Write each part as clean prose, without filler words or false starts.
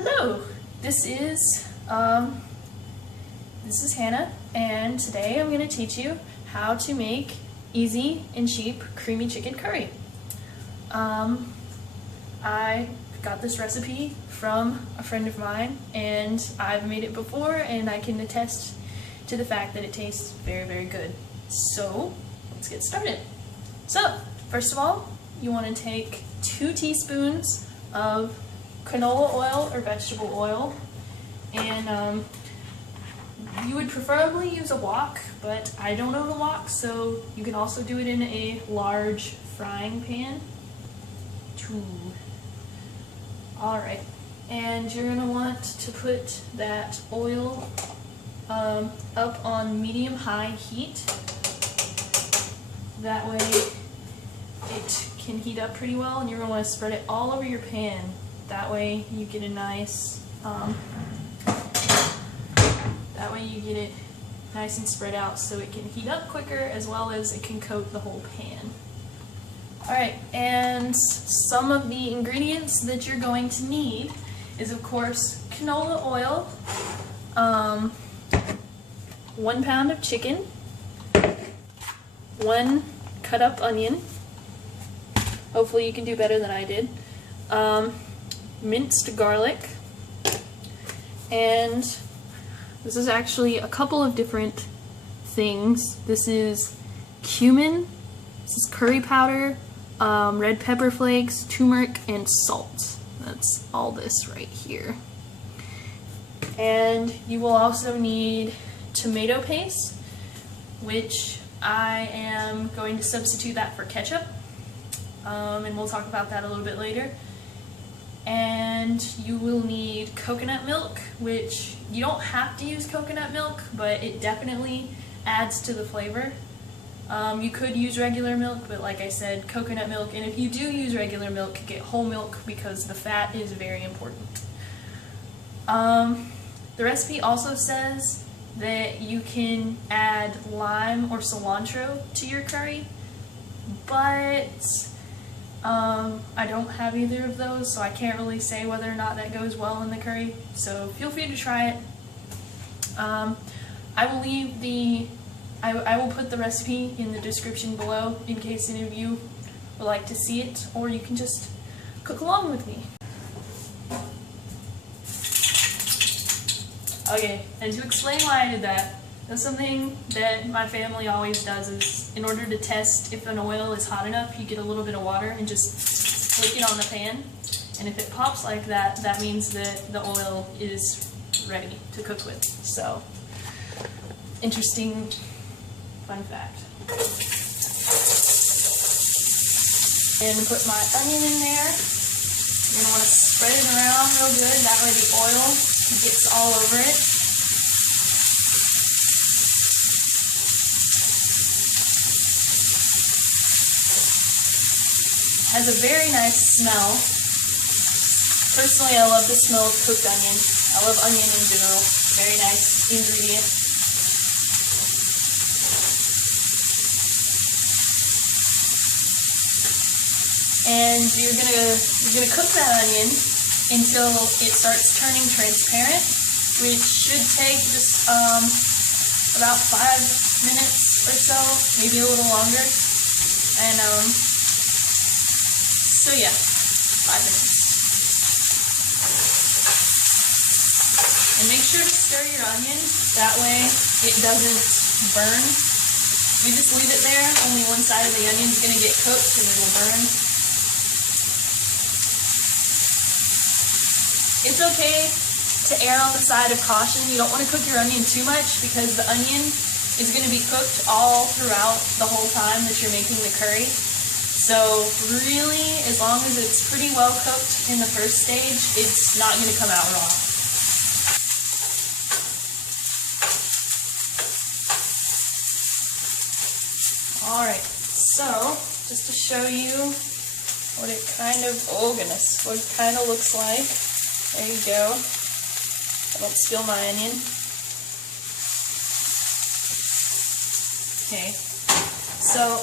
Hello, this is Hannah, and today I'm going to teach you how to make easy and cheap creamy chicken curry. I got this recipe from a friend of mine, and I've made it before, and I can attest to the fact that it tastes very, very good. So let's get started. So first of all, you want to take 2 teaspoons of canola oil or vegetable oil, and you would preferably use a wok, but I don't own a wok, so you can also do it in a large frying pan. Alright, and you're going to want to put that oil up on medium-high heat. That way it can heat up pretty well, and you're going to want to spread it all over your pan. That way you get a nice, nice and spread out so it can heat up quicker, as well as it can coat the whole pan. Alright, and some of the ingredients that you're going to need is, of course, canola oil, 1 pound of chicken, 1 cut up onion, hopefully you can do better than I did, minced garlic, and this is actually a couple of different things. This is cumin, this is curry powder, red pepper flakes, turmeric, and salt. That's all this right here. And you will also need tomato paste, which I am going to substitute that for ketchup, and we'll talk about that a little bit later. And you will need coconut milk, which you don't have to use coconut milk, but it definitely adds to the flavor. You could use regular milk, but like I said, coconut milk, and if you do use regular milk, get whole milk because the fat is very important. The recipe also says that you can add lime or cilantro to your curry, but I don't have either of those, so I can't really say whether or not that goes well in the curry, so feel free to try it. I will put the recipe in the description below in case any of you would like to see it, or you can just cook along with me. Okay, and to explain why I did that, that's something that my family always does. Is in order to test if an oil is hot enough, you get a little bit of water and just flick it on the pan, and if it pops like that, that means that the oil is ready to cook with. So, interesting fun fact. And put my onion in there. You're going to want to spread it around real good, that way the oil gets all over it. Has a very nice smell. Personally, I love the smell of cooked onion. I love onion in general. Very nice ingredient. And you're gonna cook that onion until it starts turning transparent, which should take just about 5 minutes or so, maybe a little longer. And so yeah, 5 minutes. And make sure to stir your onion, that way it doesn't burn. You just leave it there, only one side of the onion is going to get cooked and it will burn. It's okay to err on the side of caution. You don't want to cook your onion too much because the onion is going to be cooked all throughout the whole time that you're making the curry. So really, as long as it's pretty well cooked in the first stage, it's not going to come out raw. Alright, so just to show you what it kind of, oh goodness, what it kind of looks like. There you go. I don't spill my onion. Okay, so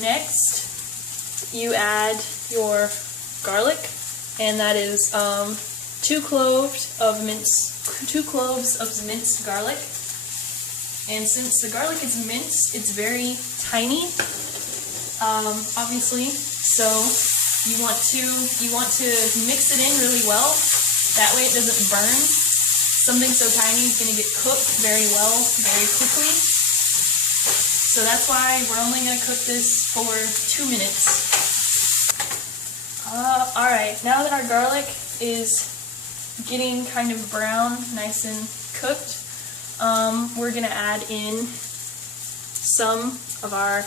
next you add your garlic, and that is 2 cloves of minced garlic. And since the garlic is minced, it's very tiny, obviously. So you want to mix it in really well. That way it doesn't burn. Something so tiny is going to get cooked very well, very quickly. So that's why we're only going to cook this for 2 minutes. Alright, now that our garlic is getting kind of brown, nice and cooked, we're going to add in some of our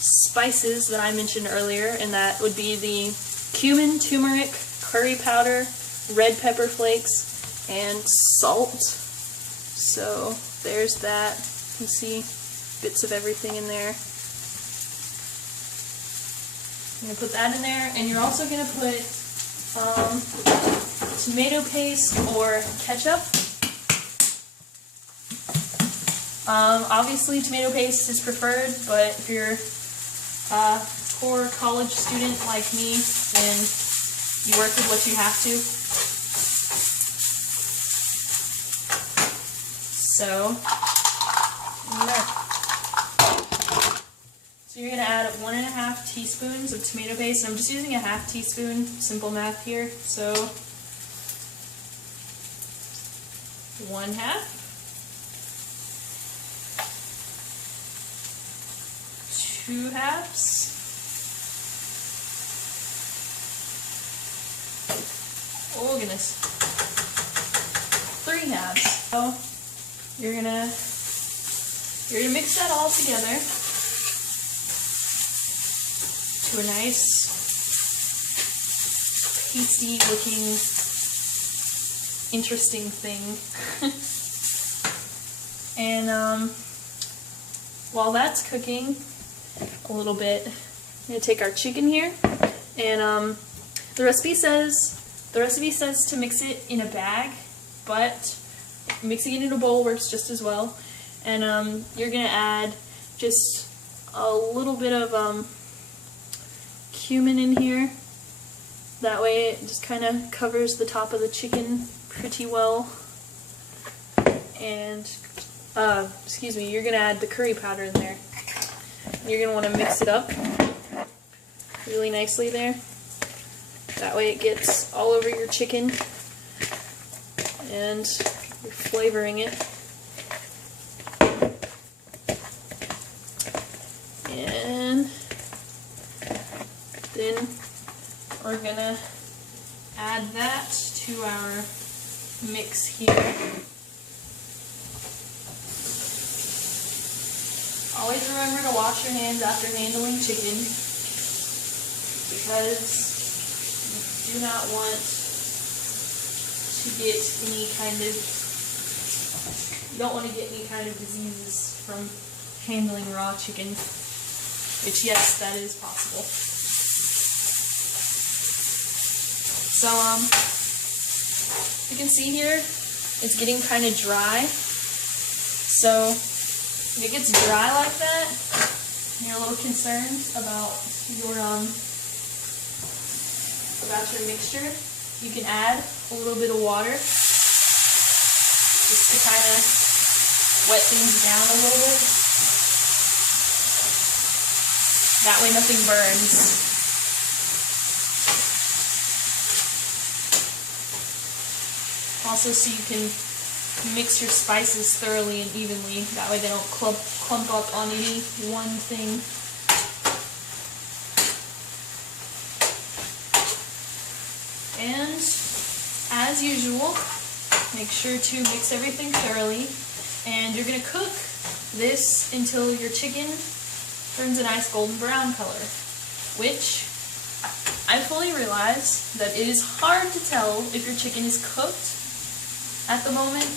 spices that I mentioned earlier, and that would be the cumin, turmeric, curry powder, red pepper flakes, and salt. So there's that. You can see bits of everything in there. I'm going to put that in there, and you're also going to put tomato paste or ketchup. Obviously tomato paste is preferred, but if you're a poor college student like me, then you work with what you have to. So you're going to add 1.5 teaspoons of tomato paste. I'm just using a ½ teaspoon, simple math here. So 1/2. 2 halves. Oh goodness. 3 halves. So you're gonna mix that all together to a nice pasty looking interesting thing. And while that's cooking a little bit, I'm going to take our chicken here, and the recipe says to mix it in a bag, but mixing it in a bowl works just as well. And you're going to add just a little bit of cumin in here. That way it just kind of covers the top of the chicken pretty well. And excuse me, you're going to add the curry powder in there. You're going to want to mix it up really nicely there. That way it gets all over your chicken and you're flavoring it. And then we're going to add that to our mix here. Always remember to wash your hands after handling chicken, because you do not want to get any kind of, you don't want to get any kind of diseases from handling raw chicken, which yes, that is possible. So you can see here, it's getting kind of dry. So if it gets dry like that, and you're a little concerned about your mixture, you can add a little bit of water just to kind of wet things down a little bit. That way nothing burns. Also, so you can mix your spices thoroughly and evenly. That way they don't clump up on any one thing. And as usual, make sure to mix everything thoroughly. And you're going to cook this until your chicken turns a nice golden brown color, which I fully realize that it is hard to tell if your chicken is cooked at the moment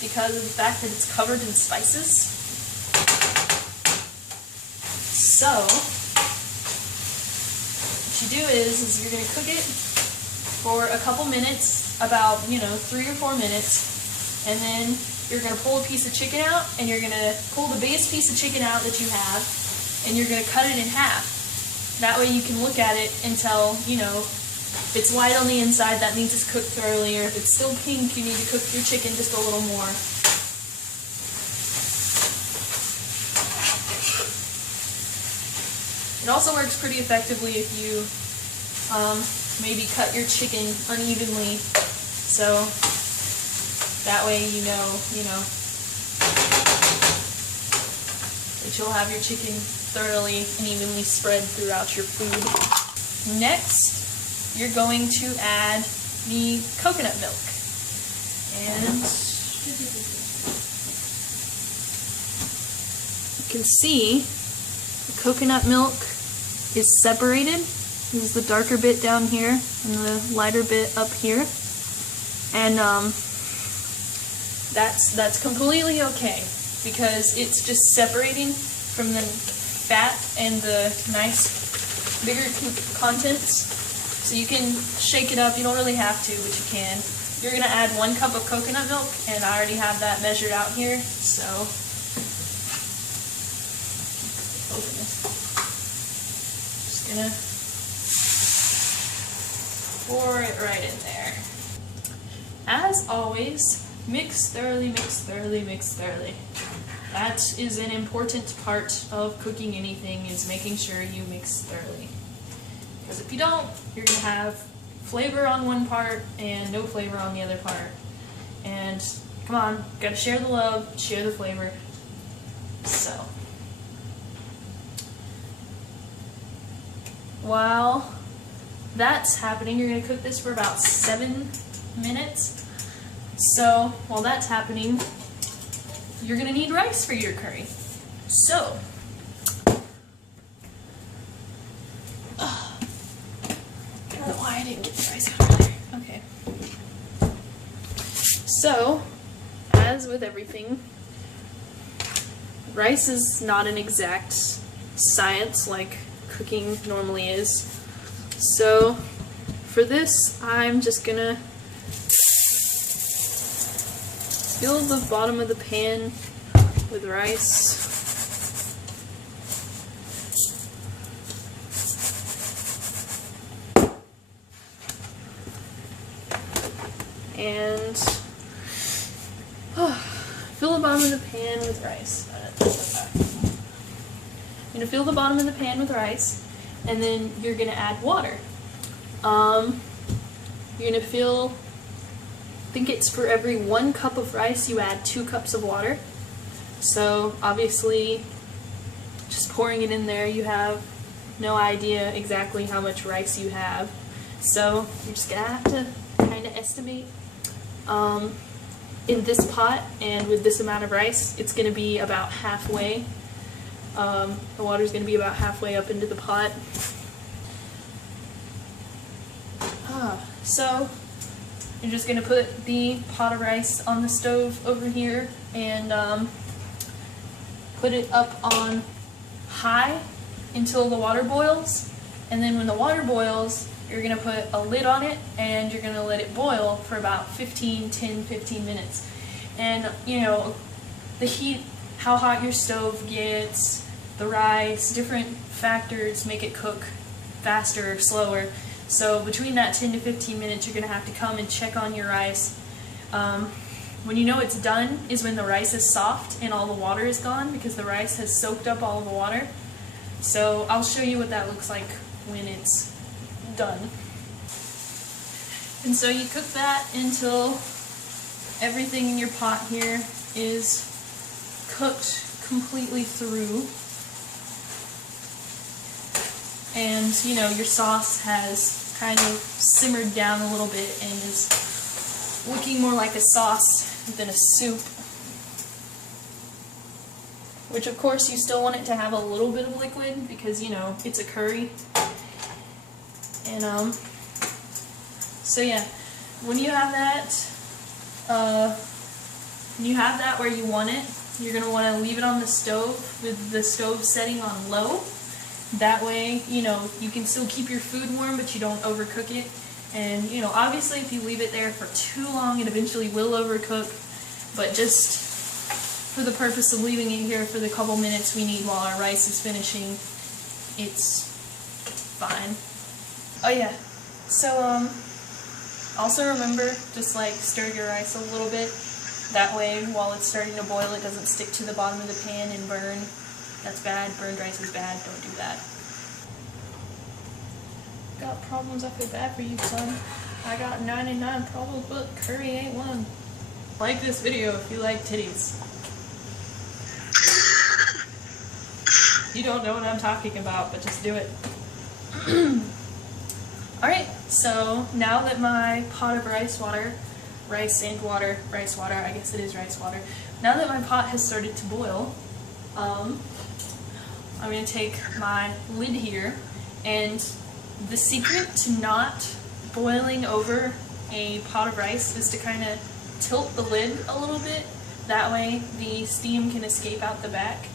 because of the fact that it's covered in spices. So what you do is you're going to cook it for a couple minutes, about 3 or 4 minutes, and then you're going to pull a piece of chicken out, and you're going to pull the biggest piece of chicken out that you have, and you're going to cut it in half. That way you can look at it and tell, If it's white on the inside, that means it's cooked thoroughly, or if it's still pink, you need to cook your chicken just a little more. It also works pretty effectively if you maybe cut your chicken unevenly, so that way you know that you'll have your chicken thoroughly and evenly spread throughout your food. Next, you're going to add the coconut milk. And you can see the coconut milk is separated. This is the darker bit down here and the lighter bit up here. And that's completely okay, because it's just separating from the fat and the nice bigger contents. So you can shake it up. You don't really have to, but you can. You're going to add 1 cup of coconut milk, and I already have that measured out here, so open this. Just going to pour it right in there. As always, mix thoroughly, mix thoroughly, mix thoroughly. That is an important part of cooking anything, is making sure you mix thoroughly. Because if you don't, you're going to have flavor on one part and no flavor on the other part. And come on, gotta share the love, share the flavor. So, while that's happening, you're going to cook this for about 7 minutes. So, while that's happening, you're going to need rice for your curry. So, I don't know why I didn't get the rice out earlier. Okay. So, as with everything, rice is not an exact science like cooking normally is. So, for this, I'm just gonna fill the bottom of the pan with rice. And fill the bottom of the pan with rice. I'm going to fill the bottom of the pan with rice, and then you're going to add water. You're going to fill, I think it's for every 1 cup of rice you add 2 cups of water. So obviously, just pouring it in there, you have no idea exactly how much rice you have. So you're just going to have to kind of estimate. In this pot and with this amount of rice, it's going to be about halfway. The water's going to be about halfway up into the pot. So you're just going to put the pot of rice on the stove over here and put it up on high until the water boils. And then when the water boils, you're going to put a lid on it and you're going to let it boil for about 10-15 minutes. And, you know, the heat, how hot your stove gets, the rice, different factors make it cook faster or slower. So between that 10 to 15 minutes, you're going to have to come and check on your rice. When you know it's done is when the rice is soft and all the water is gone, because the rice has soaked up all of the water. So I'll show you what that looks like when it's done. And so you cook that until everything in your pot here is cooked completely through. And, you know, your sauce has kind of simmered down a little bit and is looking more like a sauce than a soup. Which, of course, you still want it to have a little bit of liquid because, you know, it's a curry. And, so yeah, when you have that where you want it, you're going to want to leave it on the stove with the stove setting on low. That way, you know, you can still keep your food warm, but you don't overcook it. And, you know, obviously if you leave it there for too long, it eventually will overcook. But just for the purpose of leaving it here for the couple minutes we need while our rice is finishing, it's fine. Oh yeah, So, also remember, just like stir your rice a little bit. That way, while it's starting to boil, it doesn't stick to the bottom of the pan and burn. That's bad. Burned rice is bad. Don't do that. Got problems, I feel bad for you, son. I got 99 problems, but curry ain't one. Like this video if you like titties. You don't know what I'm talking about, but just do it. Alright, so now that my pot of rice and water, I guess it is rice water. Now that my pot has started to boil, I'm going to take my lid here, and the secret to not boiling over a pot of rice is to kind of tilt the lid a little bit. That way the steam can escape out the back.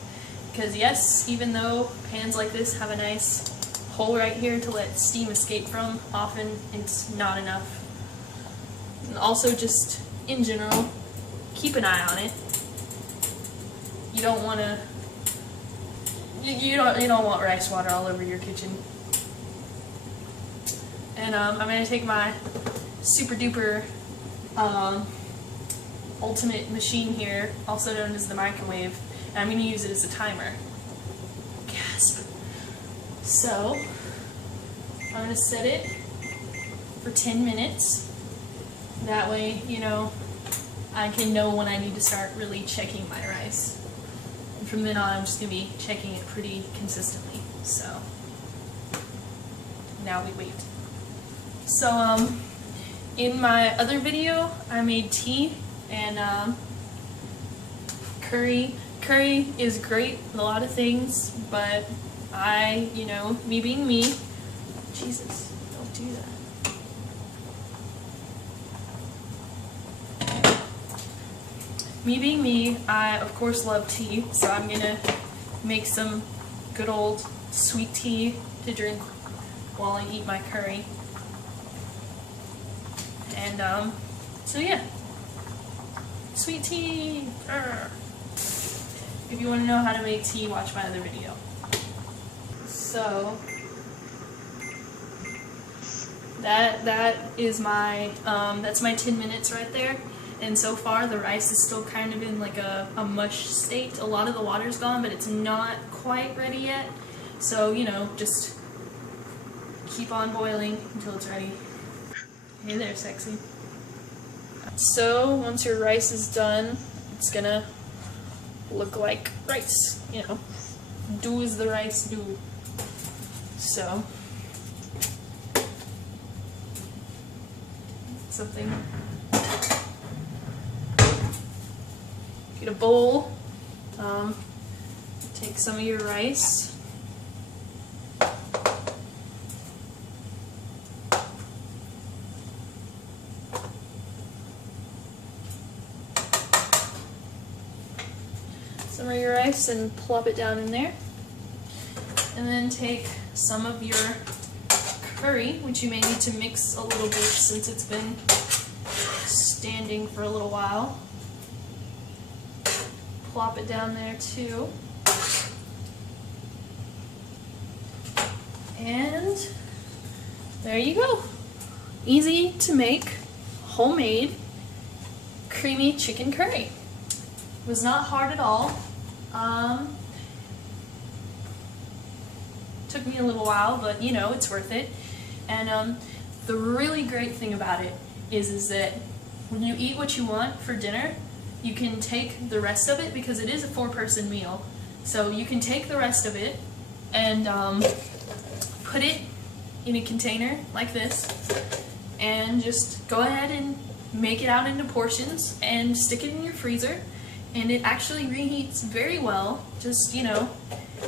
Because yes, even though pans like this have a nice hole right here to let steam escape from, often it's not enough. And also, just in general, keep an eye on it. You don't want to. You don't want rice water all over your kitchen. And I'm gonna take my super duper ultimate machine here, also known as the microwave, and I'm gonna use it as a timer. Gasp. So I'm gonna set it for 10 minutes. That way, you know, I can know when I need to start really checking my rice. And from then on, I'm just going to be checking it pretty consistently. So, now we wait. So, in my other video, I made tea and curry. Curry is great in a lot of things, but you know, me being me, Jesus, don't do that. Me being me, I of course love tea, so I'm gonna make some good old sweet tea to drink while I eat my curry. And so yeah, sweet tea. If you want to know how to make tea, watch my other video. So that is my that's my 10 minutes right there. And so far, the rice is still kind of in like a mush state. A lot of the water's gone, but it's not quite ready yet. So, you know, just keep on boiling until it's ready. Hey there, sexy. So, once your rice is done, it's gonna look like rice. You know, do as the rice do. So, something. Get a bowl, take some of your rice, and plop it down in there, and then take some of your curry, which you may need to mix a little bit since it's been standing for a little while. Plop it down there too. And there you go. Easy to make, homemade, creamy chicken curry. It was not hard at all. Took me a little while, but you know, it's worth it. And the really great thing about it is that when you eat what you want for dinner, you can take the rest of it, because it is a 4-person meal. So you can take the rest of it and put it in a container like this, and just go ahead and make it out into portions and stick it in your freezer. And it actually reheats very well. Just, you know,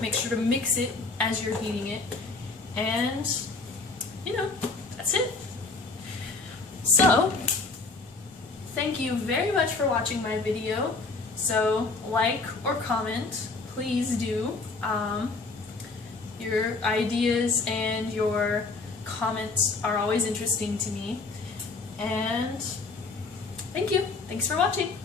make sure to mix it as you're heating it. And, you know, that's it. So, thank you very much for watching my video. So, like or comment, please do. Your ideas and your comments are always interesting to me. And thank you. Thanks for watching.